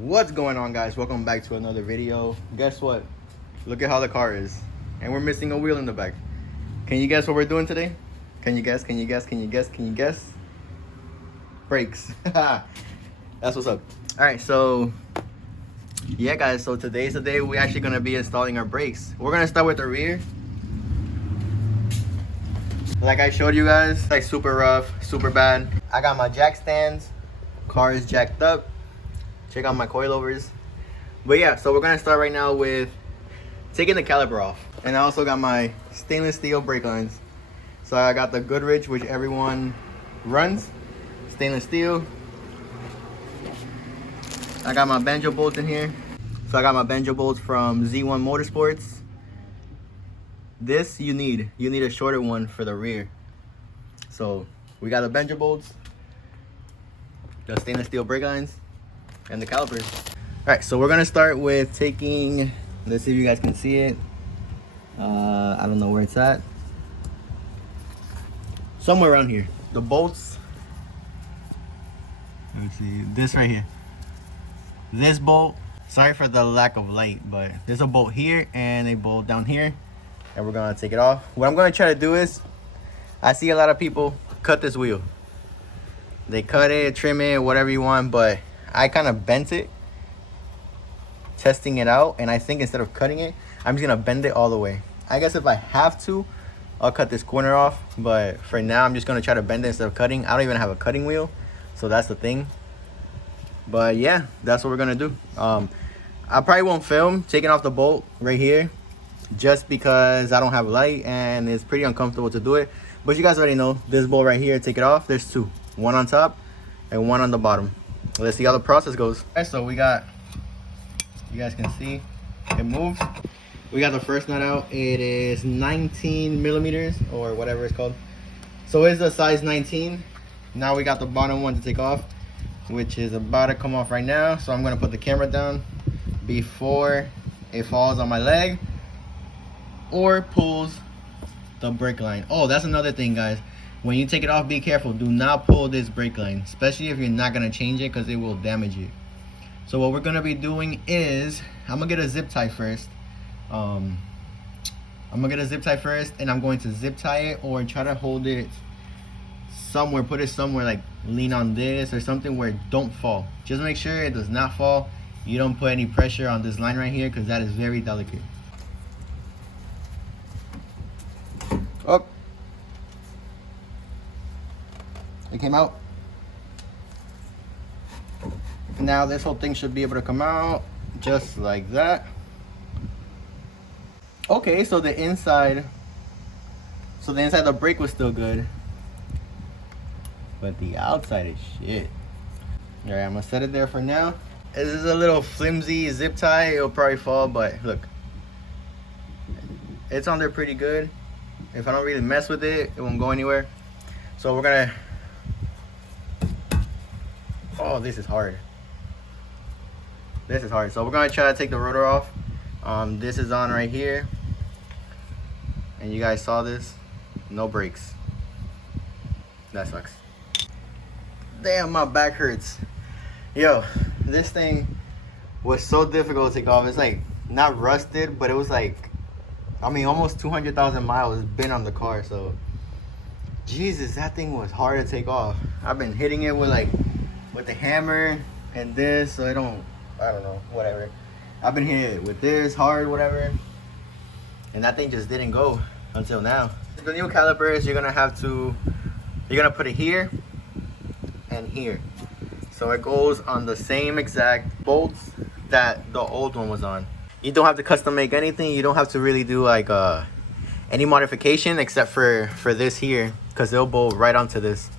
What's going on, guys? Welcome back to another video. Guess what? Look at how the car is, and we're missing a wheel in the back. Can you guess what we're doing today? Can you guess? Can you guess? Can you guess? Can you guess? Brakes. That's what's up. All right, so yeah, guys, so today's the day we're actually gonna be installing our brakes. We're gonna start with the rear. Like I showed you guys, like super rough, super bad. I got my jack stands. Car is jacked up. Check out my coilovers. But yeah, so we're gonna start right now with taking the caliper off. And I also got my stainless steel brake lines. So I got the Goodrich, which everyone runs, stainless steel. I got my banjo bolts in here. So I got my banjo bolts from Z1 Motorsports. This you need a shorter one for the rear. So we got the banjo bolts, the stainless steel brake lines, and the calipers. All right, so we're gonna start with taking, let's see if you guys can see it. I don't know where it's at. Somewhere around here. The bolts. Let me see, this right here. This bolt, sorry for the lack of light, but there's a bolt here and a bolt down here. And we're gonna take it off. What I'm gonna try to do is, I see a lot of people cut this wheel. They cut it, trim it, whatever you want, but I kind of bent it, testing it out, and I think instead of cutting it, I'm just gonna bend it all the way. I guess if I have to, I'll cut this corner off, but for now, I'm just gonna try to bend it instead of cutting. I don't even have a cutting wheel, so that's the thing. But yeah, that's what we're gonna do. I probably won't film taking off the bolt right here, just because I don't have light and it's pretty uncomfortable to do it. But you guys already know, this bolt right here, take it off, there's two. One on top and one on the bottom. Let's see how the process goes. Okay, so we got, you guys can see it moves. We got the first nut out. It is 19 millimeters or whatever it's called. So it's a size 19. Now we got the bottom one to take off, which is about to come off right now. So I'm gonna put the camera down before it falls on my leg or pulls the brake line. Oh, that's another thing, guys. When you take it off, be careful. Do not pull this brake line, especially if you're not gonna change it, because it will damage it. So what we're gonna be doing is, I'm gonna get a zip tie first. And I'm going to zip tie it or try to hold it somewhere, put it somewhere, like lean on this or something where it don't fall. Just make sure it does not fall. You don't put any pressure on this line right here, because that is very delicate. Oh. It came out. Now this whole thing should be able to come out just like that. Okay, so the inside of the brake was still good, but the outside is shit. All right, I'm gonna set it there for now. This is a little flimsy zip tie. It'll probably fall, but look, it's on there pretty good. If I don't really mess with it, it won't go anywhere. So we're gonna, oh, this is hard. This is hard. So we're gonna try to take the rotor off. This is on right here. And you guys saw this. No brakes. That sucks. Damn, my back hurts. Yo, this thing was so difficult to take off. It's like not rusted, but it was like, I mean, almost 200,000 miles been on the car. So Jesus, that thing was hard to take off. I've been hitting it with the hammer and this, so I don't know, whatever. I've been hitting it with this hard, whatever, and that thing just didn't go until now. The new calipers, you're gonna put it here and here, so it goes on the same exact bolts that the old one was on. You don't have to custom make anything. You don't have to really do like any modification except for this here, because they'll bolt right onto this,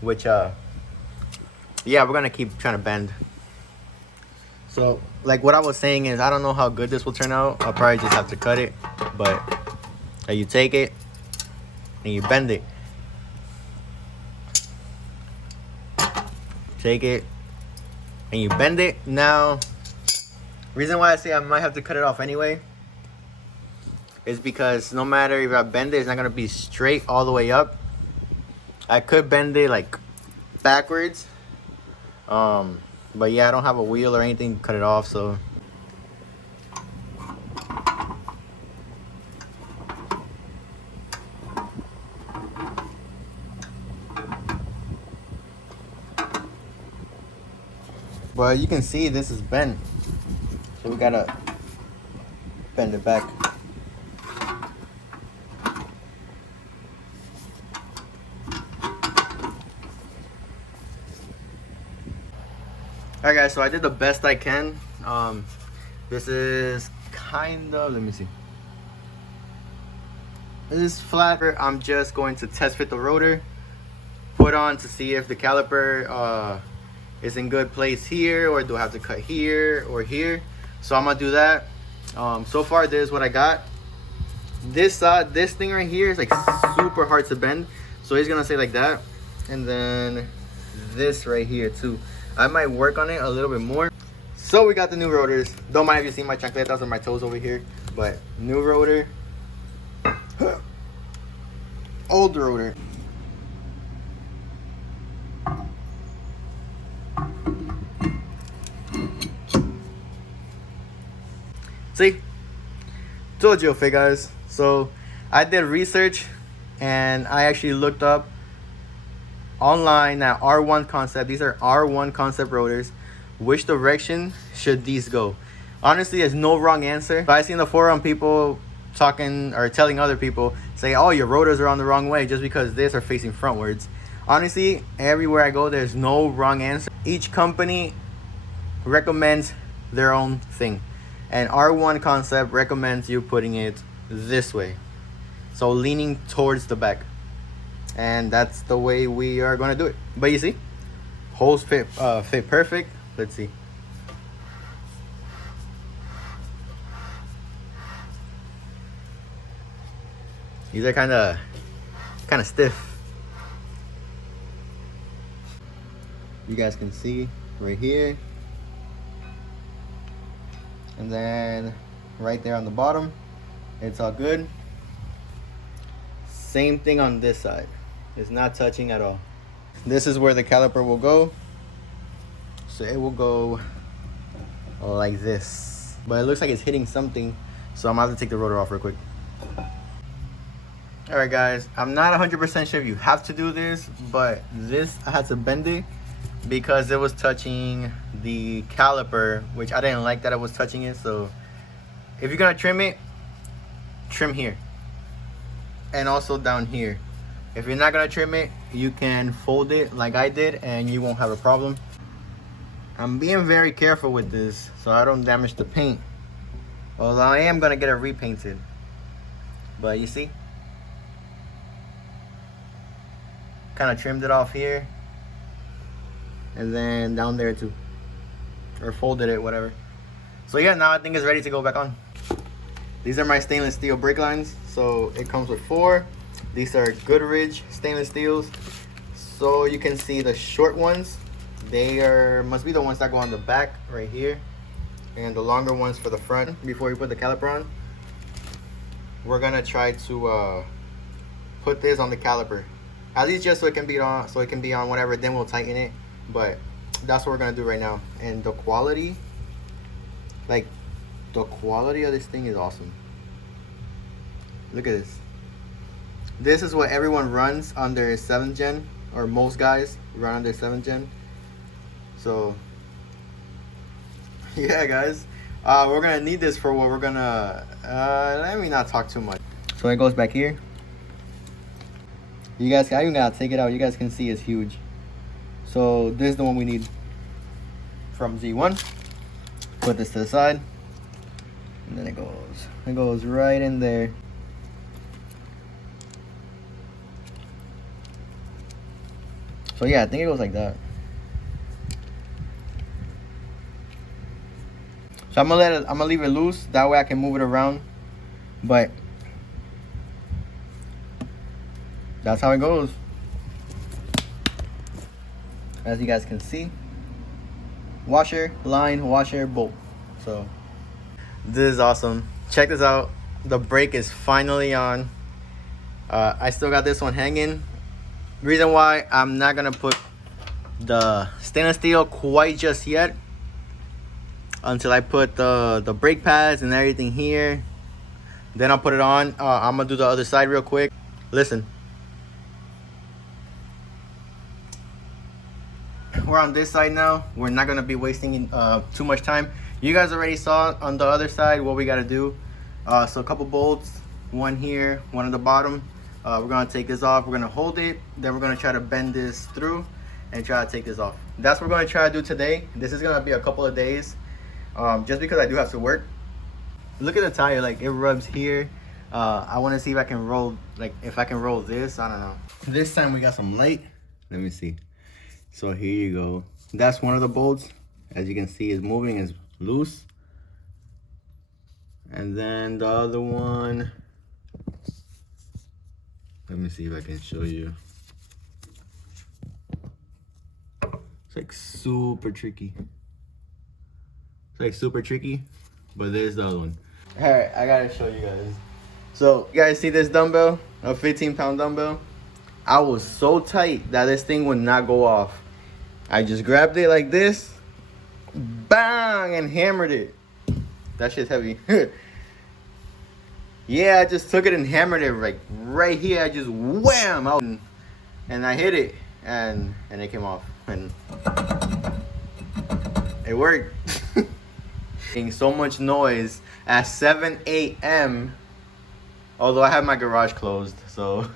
which yeah, we're gonna keep trying to bend. So like what I was saying is, I don't know how good this will turn out. I'll probably just have to cut it, but you take it and you bend it. Take it and you bend it. Now, reason why I say I might have to cut it off anyway is because no matter if I bend it, it's not gonna be straight all the way up. I could bend it like backwards, But yeah, I don't have a wheel or anything to cut it off, so. But you can see this is bent, so we gotta bend it back. Alright guys, so I did the best I can. This is kind of, let me see. This is flat. I'm just going to test fit the rotor, put on to see if the caliper is in good place here, or do I have to cut here or here. So I'm gonna do that. So far this is what I got. This thing right here is like super hard to bend, so he's gonna say like that. And then this right here too, I might work on it a little bit more. So we got the new rotors. Don't mind if you see my chancletas or my toes over here, but new rotor, old rotor. See, told you, okay guys. So I did research and I actually looked up online at R1 concept. These are R1 concept rotors. Which direction should these go? Honestly, there's no wrong answer. But I seen the forum people talking or telling other people, say, oh, your rotors are on the wrong way just because this are facing frontwards. Honestly, everywhere I go, there's no wrong answer. Each company recommends their own thing. And R1 concept recommends you putting it this way, so leaning towards the back, and that's the way we are going to do it. But you see, holes fit perfect. Let's see. These are kind of stiff. You guys can see right here. And then right there on the bottom, it's all good. Same thing on this side. It's not touching at all. This is where the caliper will go. So it will go like this. But it looks like it's hitting something, so I'm gonna have to take the rotor off real quick. Alright guys, I'm not 100% sure if you have to do this, but this, I had to bend it because it was touching the caliper, which I didn't like that it was touching it. So if you're gonna trim it, trim here and also down here. If you're not gonna trim it, you can fold it like I did and you won't have a problem. I'm being very careful with this so I don't damage the paint, although I am gonna get it repainted. But you see, kind of trimmed it off here and then down there too, or folded it, whatever. So yeah, now I think it's ready to go back on. These are my stainless steel brake lines. So it comes with 4. These are Goodrich stainless steels. So you can see the short ones, they must be the ones that go on the back right here, and the longer ones for the front. Before we put the caliper on, we're gonna try to put this on the caliper, at least just so it can be on whatever, then we'll tighten it. But that's what we're gonna do right now. And the quality, like the quality of this thing is awesome. Look at this. This is what everyone runs on their 7th gen, or most guys run on their 7th gen. So yeah guys, we're gonna need this for what we're gonna let me not talk too much. So it goes back here. You guys, I even gotta take it out. You guys can see it's huge. So this is the one we need from Z1. Put this to the side, and then it goes right in there. So yeah, I think it goes like that. So I'm gonna leave it loose, that way I can move it around. But that's how it goes. As you guys can see, washer, line, washer, bolt. So this is awesome. Check this out. The brake is finally on. I still got this one hanging. Reason why I'm not gonna put the stainless steel quite just yet, until I put the brake pads and everything here. Then I'll put it on. I'm gonna do the other side real quick. Listen, we're on this side now. We're not gonna be wasting too much time. You guys already saw on the other side what we gotta do. So a couple bolts, one here, one at the bottom. We're gonna take this off. We're gonna hold it. Then we're gonna try to bend this through and try to take this off. That's what we're gonna try to do today. This is gonna be a couple of days, just because I do have to work. Look at the tire, like it rubs here. I want to see if I can roll, like if I can roll this. I don't know. This time we got some light. Let me see. So here you go. That's one of the bolts. As you can see, is moving, is loose. And then the other one, let me see if I can show you. It's like super tricky. It's like super tricky, but there's the other one. All right, I gotta show you guys. So you guys see this dumbbell, a 15-pound dumbbell? I was so tight that this thing would not go off. I just grabbed it like this, bang, and hammered it. That shit's heavy. Yeah, I just took it and hammered it like right here. I just wham out and I hit it and it came off and it worked. Making so much noise at 7 a.m. although I have my garage closed, so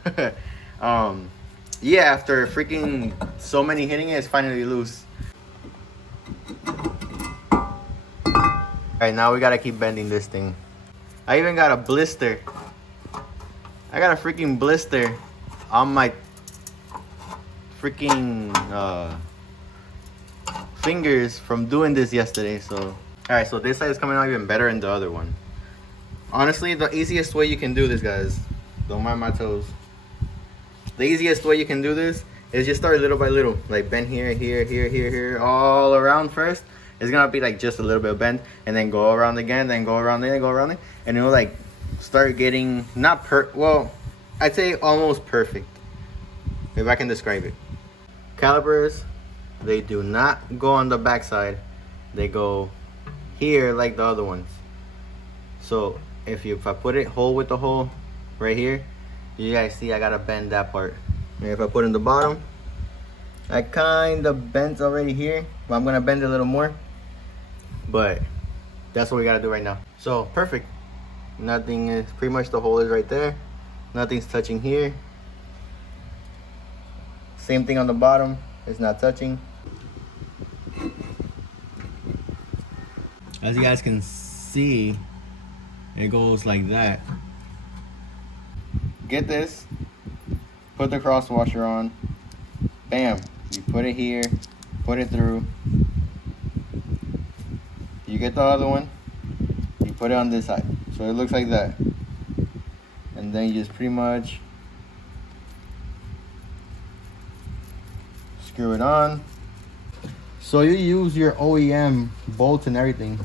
yeah, after freaking so many hitting it, it's finally loose. Alright, now we gotta keep bending this thing. I even got a blister. I got a freaking blister on my freaking fingers from doing this yesterday. So alright, so this side is coming out even better than the other one. Honestly, the easiest way you can do this, guys, don't mind my toes. The easiest way you can do this is just start little by little. Like bend here, here, here, here, here, all around first. It's gonna be like just a little bit of bend, and then go around again, then go around there, go around it, and it'll like start getting not well, I'd say almost perfect, if I can describe it. Calipers, they do not go on the back side, they go here like the other ones. So if I put it hole with the hole right here, you guys see I gotta bend that part. And if I put in the bottom, I kind of bent already here, but I'm gonna bend it a little more. But that's what we gotta do right now. So perfect. Nothing is, pretty much the hole is right there. Nothing's touching here. Same thing on the bottom, it's not touching. As you guys can see, it goes like that. Get this, put the cross washer on, bam, you put it here, put it through. You get the other one, you put it on this side, so it looks like that. And then you just pretty much screw it on. So you use your OEM bolts and everything.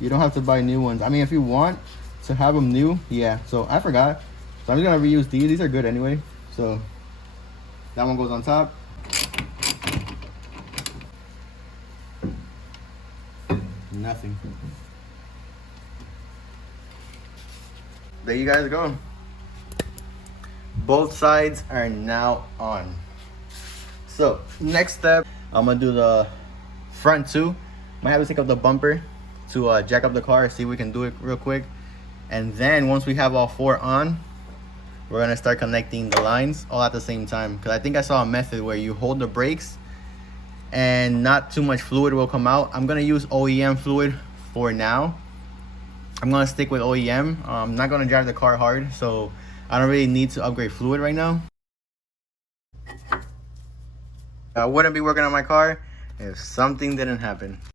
You don't have to buy new ones. I mean, if you want to have them new, yeah. So I forgot, so I'm just gonna reuse these. These are good anyway. So that one goes on top. Nothing. There you guys go. Both sides are now on. So next step, I'm gonna do the front two. Might have to take up the bumper to jack up the car, see if we can do it real quick. And then once we have all four on, we're gonna start connecting the lines all at the same time. Because I think I saw a method where you hold the brakes and not too much fluid will come out. I'm gonna use OEM fluid for now. I'm gonna stick with OEM. I'm not gonna drive the car hard, so I don't really need to upgrade fluid right now. I wouldn't be working on my car if something didn't happen.